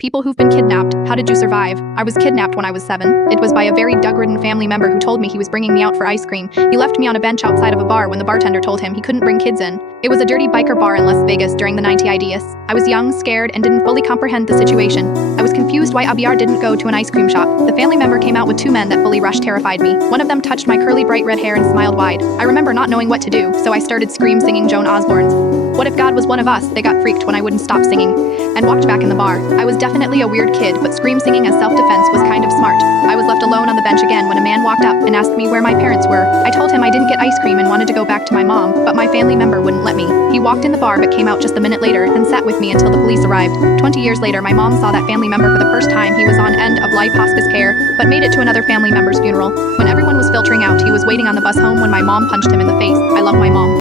People who've been kidnapped. How did you survive? I was kidnapped when I was 7. It was by a very drug-ridden family member who told me he was bringing me out for ice cream. He left me on a bench outside of a bar when the bartender told him he couldn't bring kids in. It was a dirty biker bar in Las Vegas during the 90s. I was young, scared, and didn't fully comprehend the situation. I was confused why Abiyar didn't go to an ice cream shop. The family member came out with 2 men that fully rushed terrified me. One of them touched my curly bright red hair and smiled wide. I remember not knowing what to do, so I started singing Joan Osborne's "What If God Was One of Us." They got freaked when I wouldn't stop singing, and walked back in the bar. I was definitely a weird kid, but singing as self-defense was kind of smart. I was left alone on the bench again when a man walked up and asked me where my parents were. I told him I didn't get ice cream and wanted to go back to my mom, but my family member wouldn't let me. He walked in the bar but came out just a minute later and sat with me until the police arrived. 20 years later, my mom saw that family member for the first time. He was on end-of-life hospice care, but made it to another family member's funeral. When everyone was filtering out, he was waiting on the bus home when my mom punched him in the face. I love my mom.